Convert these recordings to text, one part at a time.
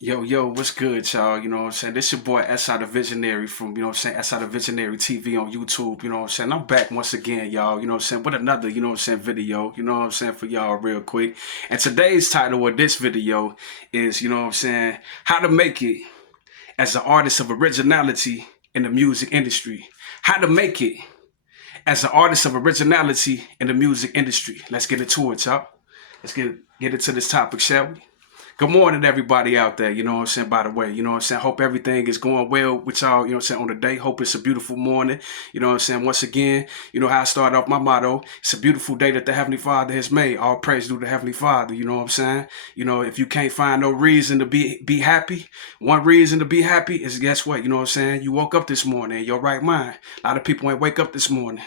Yo, what's good, y'all? You know what I'm saying? This your boy S.I. the Visionary from, you know what I'm saying, S.I. the Visionary TV on YouTube, you know what I'm saying? I'm back once again, y'all, you know what I'm saying, with another, you know what I'm saying, video, you know what I'm saying, for y'all real quick. And today's title of this video is, you know what I'm saying, how to make it as an artist of originality in the music industry. How to make it as an artist of originality in the music industry. Let's get into it, y'all. Let's get into this topic, shall we? Good morning, everybody out there. You know what I'm saying? By the way, you know what I'm saying? Hope everything is going well with y'all, you know what I'm saying, on the day. Hope it's a beautiful morning. You know what I'm saying? Once again, you know how I start off my motto. It's a beautiful day that the Heavenly Father has made. All praise to the Heavenly Father. You know what I'm saying? You know, if you can't find no reason to be happy, one reason to be happy is, guess what? You know what I'm saying? You woke up this morning in your right mind. A lot of people ain't wake up this morning.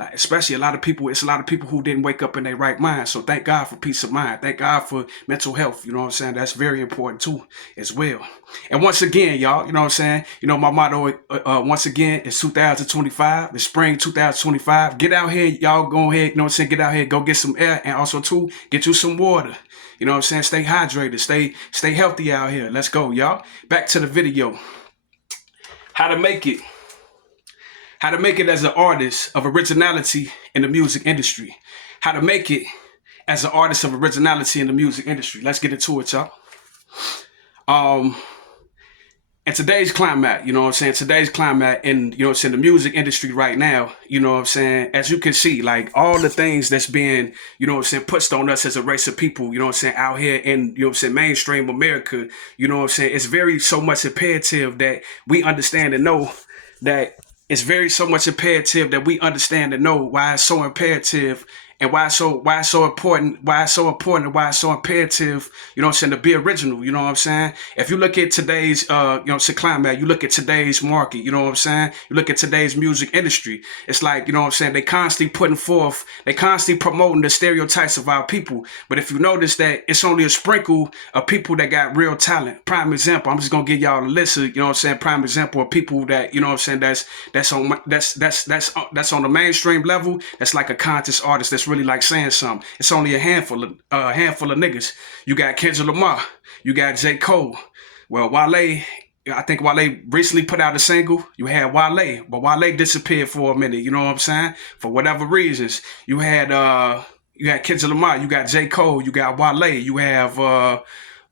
Like, especially it's a lot of people who didn't wake up in their right mind. So thank God for peace of mind. Thank God for mental health. You know what I'm saying? That's very important too, as well. And once again, y'all, you know what I'm saying? You know, my motto, once again, is 2025. It's spring 2025. Get out here, y'all. Go ahead, you know what I'm saying? Get out here, go get some air, and also too, get you some water. You know what I'm saying? Stay hydrated. Stay healthy out here. Let's go, y'all. Back to the video. How to make it. How to make it as an artist of originality in the music industry. How to make it as an artist of originality in the music industry. Let's get into it, y'all. Um, in today's climate, you know what I'm saying? Today's climate in, you know what I'm saying, the music industry right now, you know what I'm saying? As you can see, like all the things that's being, you know what I'm saying, pushed on us as a race of people, you know what I'm saying, out here in, you know what I'm saying, mainstream America, you know what I'm saying? It's very so much imperative that we understand and know that it's very so much imperative that we understand and know why it's so imperative and why it's so important, and why it's so imperative, you know what I'm saying, to be original, you know what I'm saying? If you look at today's you know what I'm saying, climate, you look at today's market, you know what I'm saying? You look at today's music industry, it's like, you know what I'm saying, they constantly promoting the stereotypes of our people. But if you notice that it's only a sprinkle of people that got real talent. Prime example, I'm just gonna give y'all a list of, you know what I'm saying, prime example of people that, you know what I'm saying, that's on the mainstream level, that's like a conscious artist that's really like saying something. It's only a handful of niggas. You got Kendrick Lamar, you got J. Cole. Well, Wale, I think Wale recently put out a single. You had Wale, but Wale disappeared for a minute. You know what I'm saying? For whatever reasons, you had Kendrick Lamar, you got J. Cole, you got Wale, you have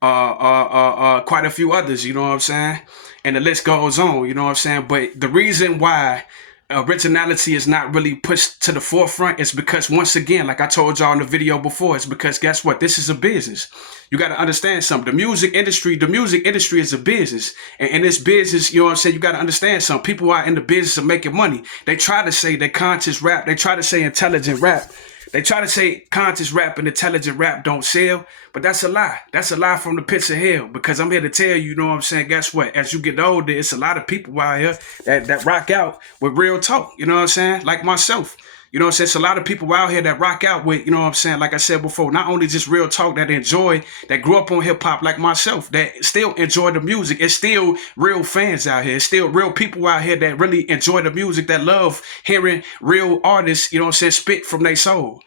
quite a few others. You know what I'm saying? And the list goes on. You know what I'm saying? But the reason why originality is not really pushed to the forefront is because, once again, like I told y'all in the video before, it's because, guess what, this is a business. You got to understand something. The music industry is a business, and in this business, you know what I'm saying, you got to understand something. People are in the business of making money. They try to say that conscious rap, they try to say intelligent rap, they try to say conscious rap and intelligent rap don't sell, but that's a lie. That's a lie from the pits of hell, because I'm here to tell you, you know what I'm saying, guess what? As you get older, it's a lot of people out here that rock out with real talk, you know what I'm saying? Like myself. You know what I'm saying? It's a lot of people out here that rock out with, you know what I'm saying, like I said before, not only just real talk, that grew up on hip hop like myself, that still enjoy the music. It's still real fans out here. It's still real people out here that really enjoy the music, that love hearing real artists, you know what I'm saying, spit from their soul.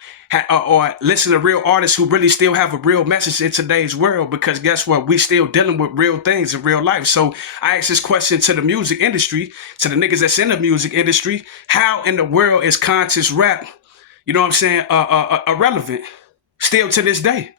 Or listen to real artists who really still have a real message in today's world, because guess what? We still dealing with real things in real life. So I ask this question to the music industry, to the niggas that's in the music industry: how in the world is conscious rap, you know what I'm saying, irrelevant still to this day?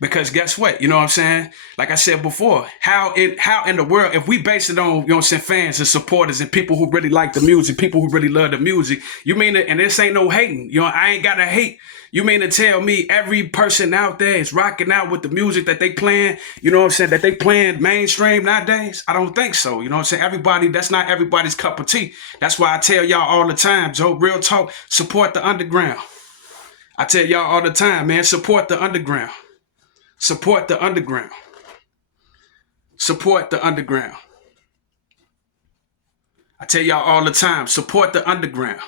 Because guess what? You know what I'm saying? Like I said before, how in the world, if we base it on, you know what I'm saying, fans and supporters and people who really like the music, people who really love the music, you mean it, and this ain't no hating, you know, I ain't gotta hate. You mean to tell me every person out there is rocking out with the music that they playing, you know what I'm saying, that they playing mainstream nowadays? I don't think so. You know what I'm saying? That's not everybody's cup of tea. That's why I tell y'all all the time, Joe, real talk, support the underground. I tell y'all all the time, man, support the underground. Support the underground. Support the underground. I tell y'all all the time, support the underground.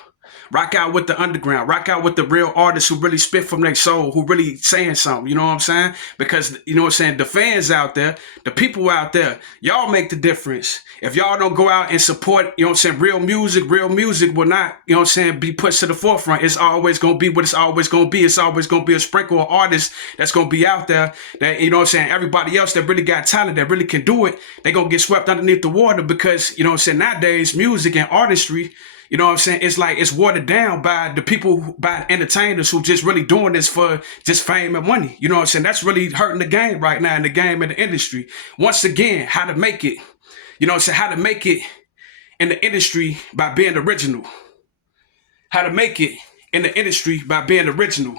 Rock out with the underground. Rock out with the real artists who really spit from their soul, who really saying something. You know what I'm saying? Because, you know what I'm saying, the fans out there, the people out there, y'all make the difference. If y'all don't go out and support, you know what I'm saying, real music will not, you know what I'm saying, be pushed to the forefront. It's always going to be what it's always going to be. It's always going to be a sprinkle of artists that's going to be out there that, you know what I'm saying, everybody else that really got talent, that really can do it, they going to get swept underneath the water because, you know what I'm saying, nowadays, music and artistry, you know what I'm saying? It's like it's watered down by the people, by entertainers who just really doing this for just fame and money. You know what I'm saying? That's really hurting the game right now, in the game and the industry. Once again, how to make it, you know what I'm saying? How to make it in the industry by being original. How to make it in the industry by being original.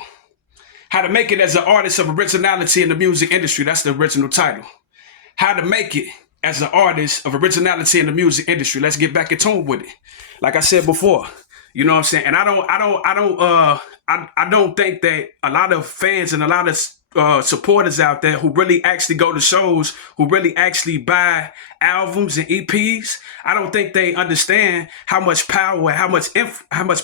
How to make it as an artist of originality in the music industry. That's the original title. How to make it as an artist of originality in the music industry. Let's get back in tune with it. Like I said before, you know what I'm saying? And I don't think that a lot of fans and a lot of supporters out there who really actually go to shows, who really actually buy albums and EPs, I don't think they understand how much power, how much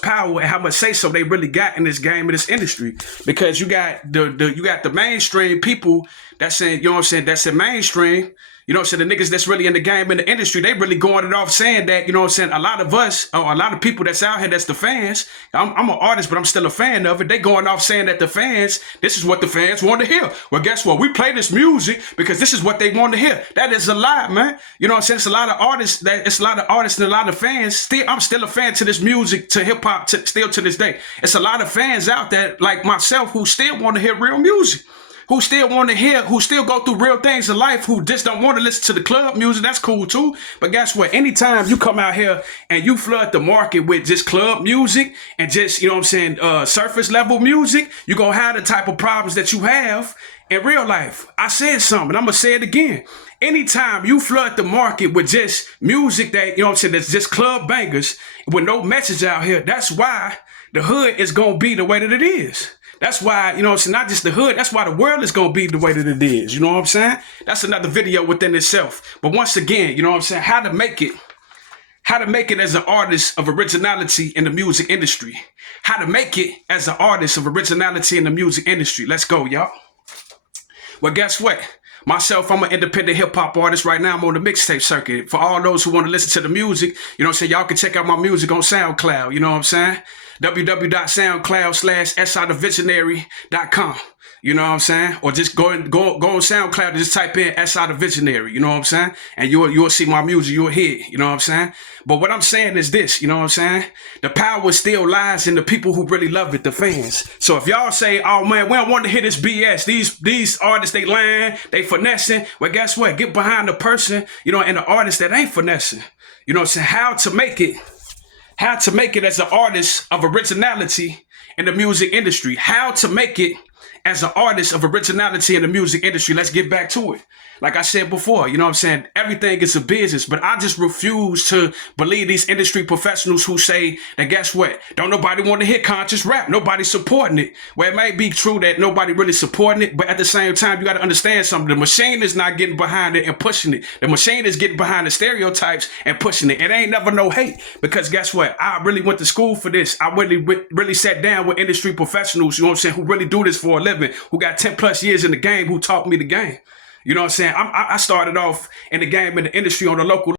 power and how much say so they really got in this game, in this industry. Because you got the mainstream people that's saying, you know what I'm saying, that's the mainstream. You know what I'm saying? The niggas that's really in the game, in the industry, they really going it off saying that, you know what I'm saying, a lot of us, or a lot of people that's out here that's the fans, I'm an artist, but I'm still a fan of it. They going off saying that the fans, this is what the fans want to hear. Well, guess what? We play this music because this is what they want to hear. That is a lie, man. You know what I'm saying? It's a lot of artists, and a lot of fans. I'm still a fan to this music, to hip hop, still to this day. It's a lot of fans out there like myself who still want to hear real music. Who still want to hear, who still go through real things in life, who just don't want to listen to the club music. That's cool too. But guess what? Anytime you come out here and you flood the market with just club music and just, you know what I'm saying, surface level music, you're going to have the type of problems that you have in real life. I said something, I'm going to say it again. Anytime you flood the market with just music that, you know what I'm saying, that's just club bangers with no message out here, that's why the hood is going to be the way that it is. That's why, you know what I'm saying, not just the hood, that's why the world is going to be the way that it is. You know what I'm saying? That's another video within itself. But once again, you know what I'm saying, how to make it as an artist of originality in the music industry. How to make it as an artist of originality in the music industry. Let's go, y'all. Well, guess what? Myself, I'm an independent hip-hop artist right now. I'm on the mixtape circuit. For all those who want to listen to the music, you know what I'm saying, y'all can check out my music on SoundCloud, you know what I'm saying? www.soundcloud/SITheVisionary.com. You know what I'm saying? Or just go on SoundCloud and just type in SI the Visionary, you know what I'm saying? And you'll see my music, you'll hear it, you know what I'm saying? But what I'm saying is this, you know what I'm saying? The power still lies in the people who really love it, the fans. So if y'all say, oh man, we don't want to hear this BS, these artists, they lying, they finessing, well guess what? Get behind the person, you know, and the artist that ain't finessing. You know what I'm saying? How to make it as an artist of originality in the music industry. How to make it as an artist of originality in the music industry. Let's get back to it. Like I said before, you know what I'm saying? Everything is a business, but I just refuse to believe these industry professionals who say that, guess what? Don't nobody want to hear conscious rap. Nobody's supporting it. Well, it may be true that nobody really supporting it, but at the same time, you got to understand something. The machine is not getting behind it and pushing it. The machine is getting behind the stereotypes and pushing it. It ain't never no hate, because guess what? I really went to school for this. I really sat down with industry professionals, you know what I'm saying, who really do this for a living, who got 10 plus years in the game, who taught me the game. You know what I'm saying? I started off in the game, in the industry on the local